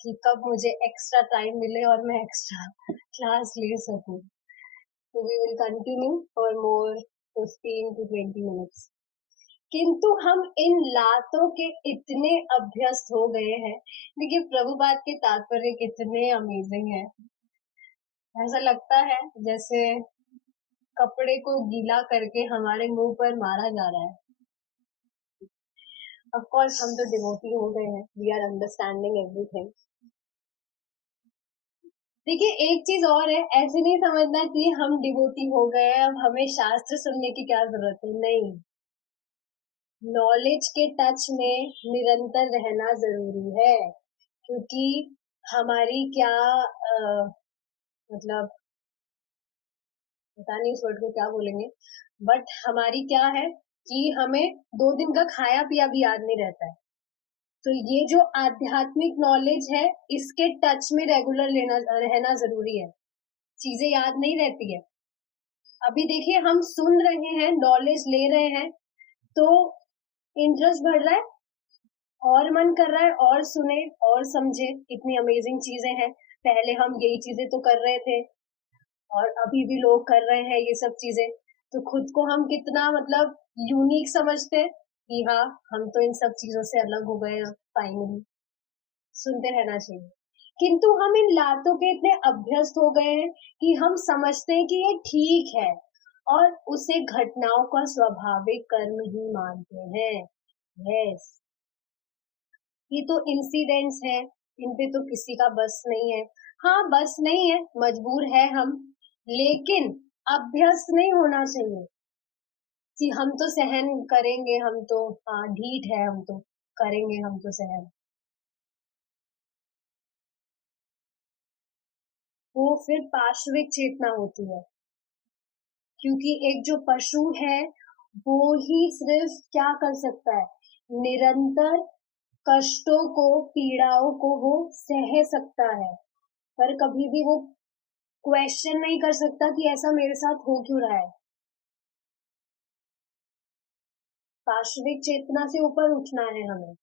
कि कब मुझे एक्स्ट्रा टाइम मिले और मैं एक्स्ट्रा क्लास ले सकूं। तो we will continue for more 15 to 20 minutes. किंतु हम इन लातों के इतने अभ्यस्त हो गए हैं। देखिए प्रभुपाद के तात्पर्य कितने अमेजिंग है। ऐसा लगता है जैसे कपड़े को गीला करके हमारे मुंह पर मारा जा रहा है। ऑफ कोर्स हम तो डिवोटी हो गए हैं, वी आर अंडरस्टैंडिंग एवरीथिंग। देखिए एक चीज और है, ऐसे नहीं समझना कि हम डिवोटी हो गए हैं अब हमें शास्त्र सुनने की क्या जरूरत है। नहीं, नॉलेज के टच में निरंतर रहना जरूरी है, क्योंकि हमारी क्या मतलब पता नहीं इस वर्ड को क्या बोलेंगे, बट हमारी क्या है कि हमें 2 दिन का खाया पिया भी याद नहीं रहता है। तो ये जो आध्यात्मिक नॉलेज है इसके टच में रेगुलर रहना जरूरी है। चीजें याद नहीं रहती है। अभी देखिए हम सुन रहे हैं, नॉलेज ले रहे हैं, तो इंटरेस्ट बढ़ रहा है और मन कर रहा है और सुने और समझे। इतनी अमेजिंग चीजें हैं। पहले हम यही चीजें तो कर रहे थे और अभी भी लोग कर रहे हैं ये सब चीजें। तो खुद को हम कितना मतलब यूनिक समझते हैं कि हाँ हम तो इन सब चीजों से अलग हो गए हैं। फाइनली सुनते रहना चाहिए। किंतु हम इन लातों के इतने अभ्यस्त हो गए हैं कि हम समझते हैं कि ये ठीक है और उसे घटनाओं का स्वाभाविक कर्म ही मानते हैं। यस, ये तो इंसिडेंट्स हैं, इन पे तो किसी का बस नहीं है। हाँ बस नहीं है, मजबूर है हम, लेकिन अभ्यस्त नहीं होना चाहिए कि हम तो सहन करेंगे, हम तो हाँ ढीठ है, हम तो करेंगे, हम तो सहन। वो फिर पार्श्विक चेतना होती है, क्योंकि एक जो पशु है वो ही सिर्फ क्या कर सकता है, निरंतर कष्टों को, पीड़ाओं को वो सह सकता है, पर कभी भी वो क्वेश्चन नहीं कर सकता कि ऐसा मेरे साथ हो क्यों रहा है। पार्श्विक चेतना से ऊपर उठना है हमें।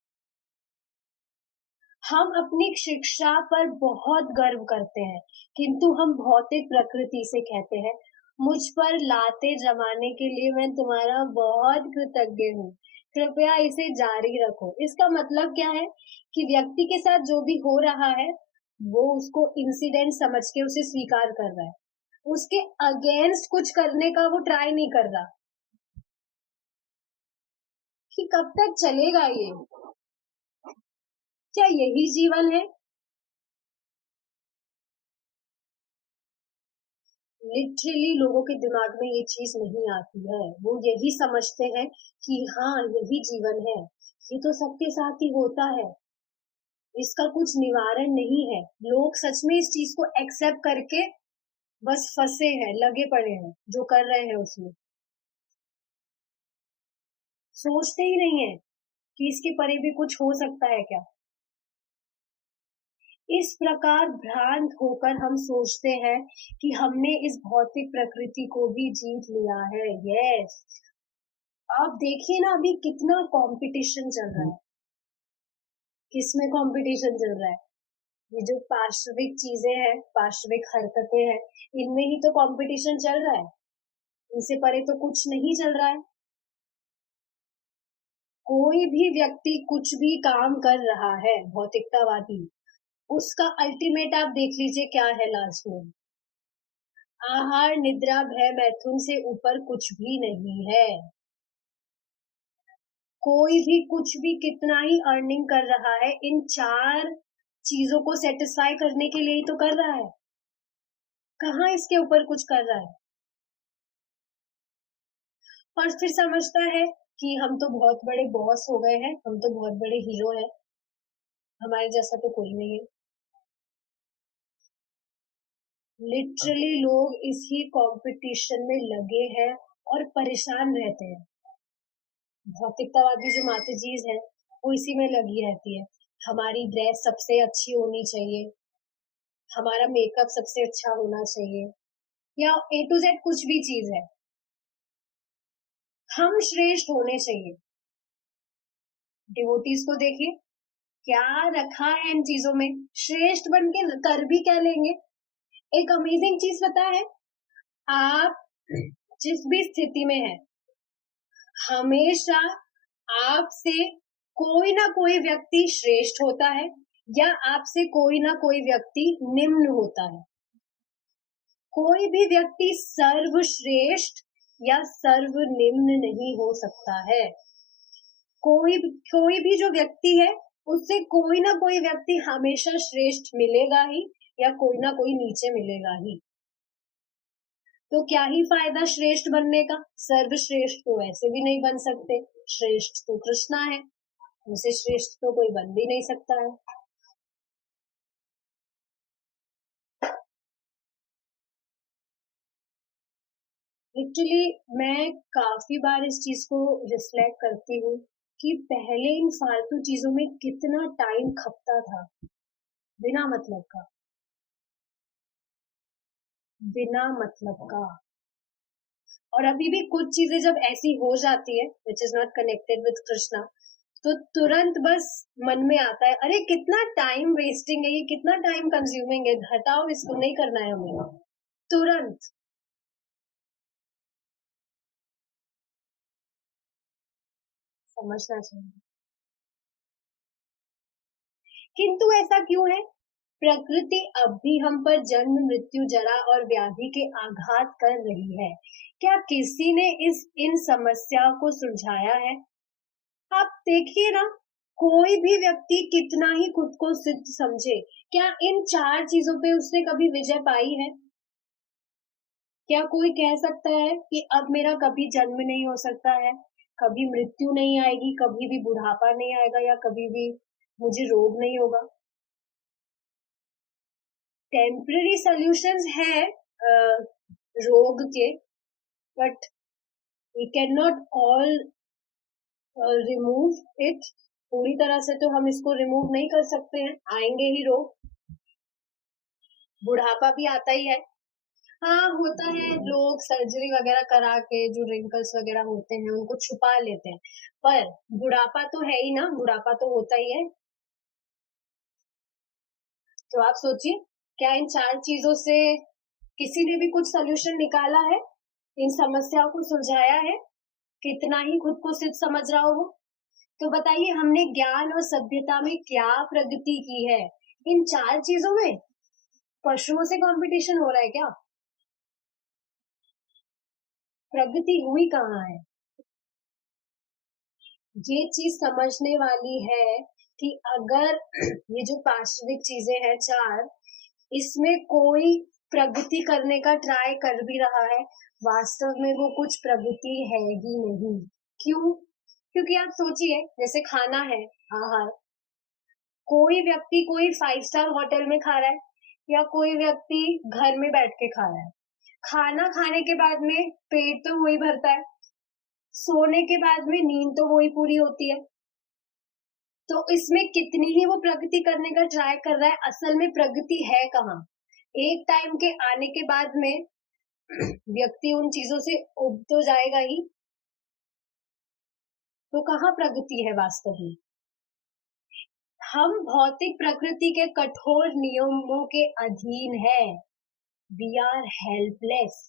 हम अपनी शिक्षा पर बहुत गर्व करते हैं, किंतु हम भौतिक प्रकृति से कहते हैं मुझ पर लाते जमाने के लिए मैं तुम्हारा बहुत कृतज्ञ हूँ, कृपया इसे जारी रखो। इसका मतलब क्या है कि व्यक्ति के साथ जो भी हो रहा है वो उसको इंसिडेंट समझ के उसे स्वीकार कर रहा है, उसके अगेंस्ट कुछ करने का वो ट्राई नहीं कर रहा कि कब तक चलेगा ये, क्या यही जीवन है। लिटरली लोगों के दिमाग में ये चीज नहीं आती है। वो यही समझते हैं कि हाँ यही जीवन है, ये तो सबके साथ ही होता है, इसका कुछ निवारण नहीं है। लोग सच में इस चीज को एक्सेप्ट करके बस फंसे हैं, लगे पड़े हैं जो कर रहे हैं उसमें, सोचते ही नहीं है कि इसके परे भी कुछ हो सकता है क्या। इस प्रकार भ्रांत होकर हम सोचते हैं कि हमने इस भौतिक प्रकृति को भी जीत लिया है। यस, आप देखिए ना अभी कितना कंपटीशन चल रहा है। किसमें कंपटीशन चल रहा है? ये जो पार्श्विक चीजें हैं, पार्श्विक हरकतें हैं, इनमें ही तो कंपटीशन चल रहा है। इनसे परे तो कुछ नहीं चल रहा है। कोई भी व्यक्ति कुछ भी काम कर रहा है भौतिकतावादी, उसका अल्टीमेट आप देख लीजिए क्या है लास्ट में। आहार, निद्रा, भय, मैथुन से ऊपर कुछ भी नहीं है। कोई भी कुछ भी कितना ही अर्निंग कर रहा है, इन 4 चीजों को सेटिस्फाई करने के लिए ही तो कर रहा है, कहाँ इसके ऊपर कुछ कर रहा है। और फिर समझता है कि हम तो बहुत बड़े बॉस हो गए हैं, हम तो बहुत बड़े हीरो हैं, हमारे जैसा तो कोई नहीं है। लिटरली लोग इसी कंपटीशन में लगे हैं और परेशान रहते हैं। भौतिकतावादी जो माताजीज है वो इसी में लगी रहती है, हमारी ड्रेस सबसे अच्छी होनी चाहिए, हमारा मेकअप सबसे अच्छा होना चाहिए, या ए टू जेड कुछ भी चीज है, हम श्रेष्ठ होने चाहिए। डिवोटीज को देखिए, क्या रखा है इन चीजों में, श्रेष्ठ बन के कर भी क्या लेंगे। एक अमेजिंग चीज पता है, आप जिस भी स्थिति में है, हमेशा आपसे कोई ना कोई व्यक्ति श्रेष्ठ होता है या आपसे कोई ना कोई व्यक्ति निम्न होता है। कोई भी व्यक्ति सर्वश्रेष्ठ या सर्वनिम्न नहीं हो सकता है। कोई भी जो व्यक्ति है उससे कोई ना कोई व्यक्ति हमेशा श्रेष्ठ मिलेगा ही या कोई ना कोई नीचे मिलेगा ही। तो क्या ही फायदा श्रेष्ठ बनने का, सर्वश्रेष्ठ तो ऐसे भी नहीं बन सकते, श्रेष्ठ तो कृष्णा है, उनसे श्रेष्ठ तो कोई बन भी नहीं सकता है। लिटरली मैं काफी बार इस चीज को रिफ्लेक्ट करती हूँ कि पहले इन फालतू चीजों में कितना टाइम खपता था, बिना मतलब का, बिना मतलब का। और अभी भी कुछ चीजें जब ऐसी हो जाती है which is not connected with Krishna, तो तुरंत बस मन में आता है, अरे कितना टाइम वेस्टिंग है ये, कितना टाइम कंज्यूमिंग है, हटाओ इसको, नहीं करना है हमें, तुरंत। समझना चाहिए। किंतु ऐसा क्यों है? प्रकृति अब भी हम पर जन्म मृत्यु जरा और व्याधि के आघात कर रही है, क्या किसी ने इस इन समस्या को सुलझाया है? आप देखिए ना, कोई भी व्यक्ति कितना ही खुद को सिद्ध समझे, क्या इन 4 चीजों पे उसने कभी विजय पाई है? क्या कोई कह सकता है कि अब मेरा कभी जन्म नहीं हो सकता है, कभी मृत्यु नहीं आएगी, कभी भी बुढ़ापा नहीं आएगा, या कभी भी मुझे रोग नहीं होगा? टेम्पररी सॉल्यूशंस है रोग के, but we can not all remove it. पूरी तरह से तो हम इसको रिमूव नहीं कर सकते हैं, आएंगे ही रोग, बुढ़ापा भी आता ही है। हाँ होता है, लोग सर्जरी वगैरह करा के जो रिंकल्स वगैरह होते हैं उनको छुपा लेते हैं, पर बुढ़ापा तो है ही ना, बुढ़ापा तो होता ही है। तो आप सोचिए, क्या इन 4 चीजों से किसी ने भी कुछ सोल्यूशन निकाला है, इन समस्याओं को सुलझाया है? कितना ही खुद को सिद्ध समझ रहा हो वो। तो बताइए, हमने ज्ञान और सभ्यता में क्या प्रगति की है? इन 4 चीजों में पशुओं से कंपटीशन हो रहा है क्या? प्रगति हुई कहाँ है? ये चीज समझने वाली है कि अगर ये जो पाश्विक चीजें हैं 4, इसमें कोई प्रगति करने का ट्राई कर भी रहा है, वास्तव में वो कुछ प्रगति है ही नहीं। क्यों? क्योंकि आप सोचिए, जैसे खाना है, आहार, कोई व्यक्ति कोई 5 स्टार होटल में खा रहा है या कोई व्यक्ति घर में बैठ के खा रहा है, खाना खाने के बाद में पेट तो वही भरता है, सोने के बाद में नींद तो वही पूरी होती है। तो इसमें कितनी ही वो प्रगति करने का ट्राई कर रहा है, असल में प्रगति है कहाँ? एक टाइम के आने के बाद में व्यक्ति उन चीजों से उब तो जाएगा ही, तो कहाँ प्रगति है वास्तव में? हम भौतिक प्रकृति के कठोर नियमों के अधीन है, वी आर हेल्पलेस।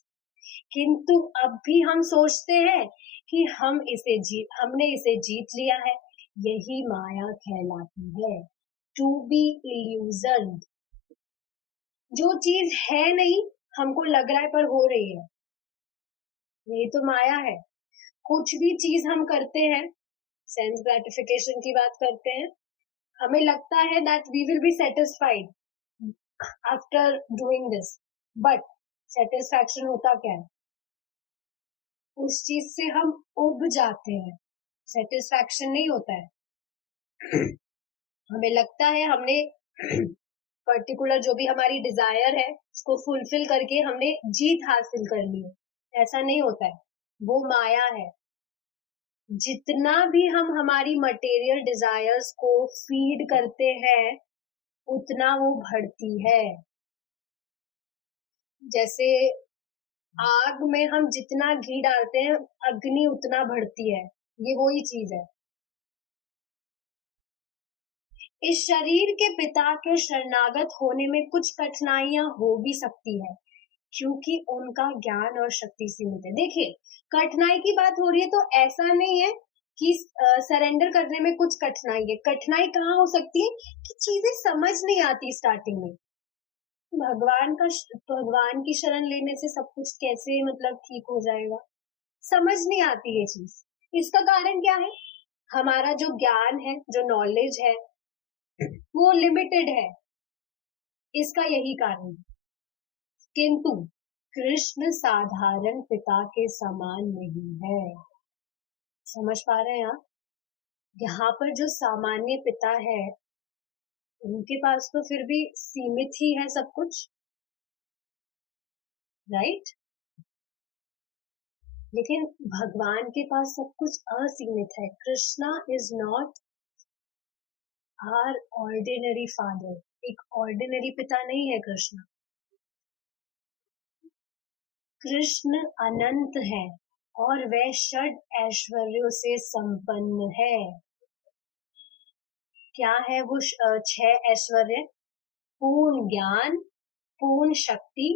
किंतु अब भी हम सोचते हैं कि हमने इसे जीत लिया है, यही माया कहलाती है, टू बी इल्यूजन। जो चीज है नहीं, हमको लग रहा है पर हो रही है, यही तो माया है। कुछ भी चीज हम करते हैं, सेंस ग्रेटिफिकेशन की बात करते हैं, हमें लगता है that we will be satisfied after doing this, but satisfaction होता क्या है? उस चीज से हम उब जाते हैं, सेटिस्फैक्शन नहीं होता है। हमें लगता है हमने पर्टिकुलर जो भी हमारी डिजायर है उसको फुलफिल करके हमने जीत हासिल कर ली है, ऐसा नहीं होता है, वो माया है। जितना भी हम हमारी मटेरियल डिजायर्स को फीड करते हैं उतना वो बढ़ती है। जैसे आग में हम जितना घी डालते हैं अग्नि उतना बढ़ती है, ये वही चीज है। इस शरीर के पिता के शरणागत होने में कुछ कठिनाइयां हो भी सकती है क्योंकि उनका ज्ञान और शक्ति सीमित है। देखिए, कठिनाई की बात हो रही है तो ऐसा नहीं है कि सरेंडर करने में कुछ कठिनाई है। कठिनाई कहाँ हो सकती है कि चीजें समझ नहीं आती स्टार्टिंग में। भगवान की शरण लेने से सब कुछ कैसे मतलब ठीक हो जाएगा, समझ नहीं आती ये चीज। इसका कारण क्या है? हमारा जो ज्ञान है, जो नॉलेज है, वो लिमिटेड है, इसका यही कारण है। किंतु कृष्ण साधारण पिता के समान नहीं है। समझ पा रहे हैं आप? यहाँ पर जो सामान्य पिता है उनके पास तो फिर भी सीमित ही है सब कुछ, राइट? लेकिन भगवान के पास सब कुछ असीमित है। Krishna is not our ordinary father, एक ऑर्डिनरी पिता नहीं है कृष्ण। कृष्ण अनंत है और वह षड ऐश्वर्यों से संपन्न है। क्या है वो छह ऐश्वर्य? पूर्ण ज्ञान, पूर्ण शक्ति,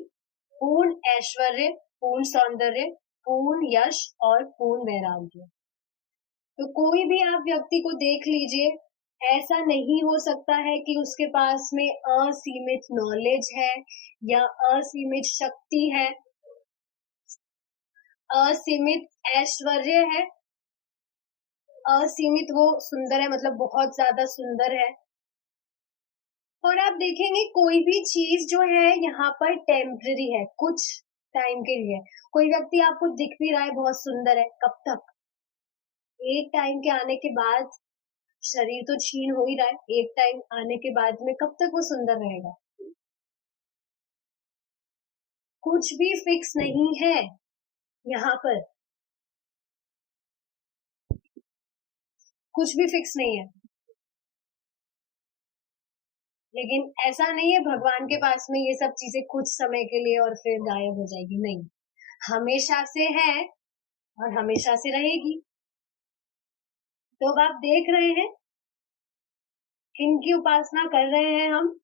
पूर्ण ऐश्वर्य, पूर्ण सौंदर्य, पूर्ण यश और पूर्ण वैराग्य। तो कोई भी आप व्यक्ति को देख लीजिए, ऐसा नहीं हो सकता है कि उसके पास में असीमित नॉलेज है या असीमित शक्ति है, असीमित ऐश्वर्य है, असीमित वो सुंदर है, मतलब बहुत ज्यादा सुंदर है। और आप देखेंगे कोई भी चीज जो है यहाँ पर टेम्पररी है, कुछ टाइम के लिए। कोई व्यक्ति आपको दिख भी रहा है बहुत सुंदर है, कब तक? एक टाइम के आने के बाद शरीर तो क्षीण हो ही रहा है, एक टाइम आने के बाद में कब तक वो सुंदर रहेगा? कुछ भी फिक्स नहीं है यहाँ पर, कुछ भी फिक्स नहीं है। लेकिन ऐसा नहीं है भगवान के पास में ये सब चीजें कुछ समय के लिए और फिर गायब हो जाएगी, नहीं, हमेशा से है और हमेशा से रहेगी। तो अब आप देख रहे हैं किनकी उपासना कर रहे हैं हम,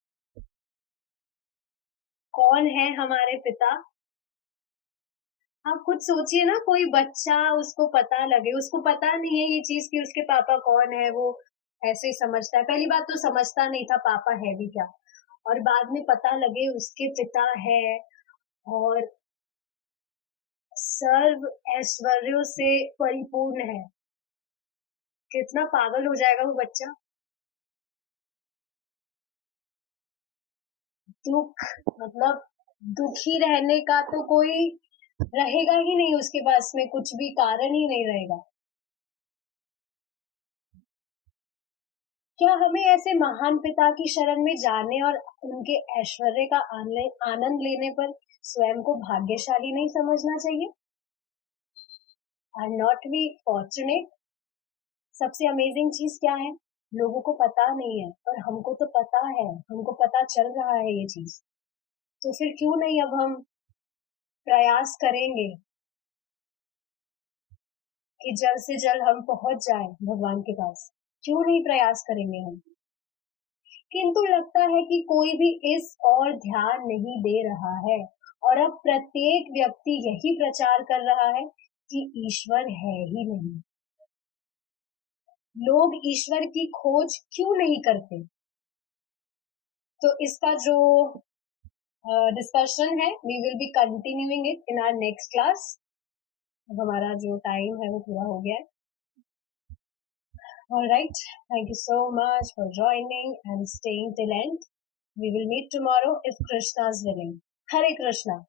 कौन है हमारे पिता। आप खुद सोचिए ना, कोई बच्चा, उसको पता लगे, उसको पता नहीं है ये चीज कि उसके पापा कौन है, वो ऐसे ही समझता है। पहली बात तो समझता नहीं था पापा है भी क्या, और बाद में पता लगे उसके पिता है और सर्व ऐश्वर्यों से परिपूर्ण है, कितना पागल हो जाएगा वो बच्चा। दुख, मतलब दुखी रहने का तो कोई रहेगा ही नहीं, उसके पास में कुछ भी कारण ही नहीं रहेगा। क्या हमें ऐसे महान पिता की शरण में जाने और उनके ऐश्वर्य का आनंद लेने पर स्वयं को भाग्यशाली नहीं समझना चाहिए? Are not we fortunate? सबसे अमेजिंग चीज क्या है, लोगों को पता नहीं है और हमको तो पता है, हमको पता चल रहा है ये चीज। तो फिर क्यों नहीं अब हम प्रयास करेंगे कि जल्द से जल्द हम पहुंच जाए भगवान के पास? क्यों नहीं प्रयास करेंगे हम? किंतु लगता है कि कोई भी इस और ध्यान नहीं दे रहा है और अब प्रत्येक व्यक्ति यही प्रचार कर रहा है कि ईश्वर है ही नहीं। लोग ईश्वर की खोज क्यों नहीं करते? तो इसका जो डिस्कशन है, we will be continuing it in our next class. हमारा जो टाइम है वो पूरा हो गया है। All right. Thank you so much for joining and staying till end. We will meet tomorrow if Krishna is willing. Hare Krishna.